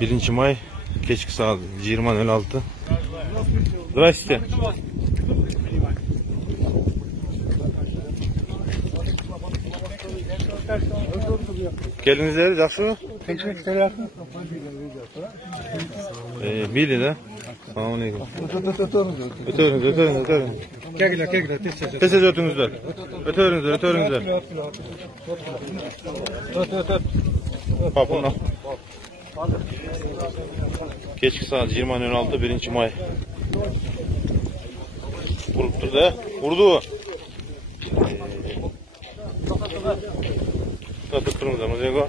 1 may kechki soat 20:06. Здравствуйте. Kelinizler yaxshimi? Bildi da. Assalomu alaykum. O'tiring. Keglar. Tez o'tingizlar. O'tiringizlar. Papuna. Kechki soat 20:06 1 may. Urib turdi. Urdi u. Tatlı kırmızı muzego.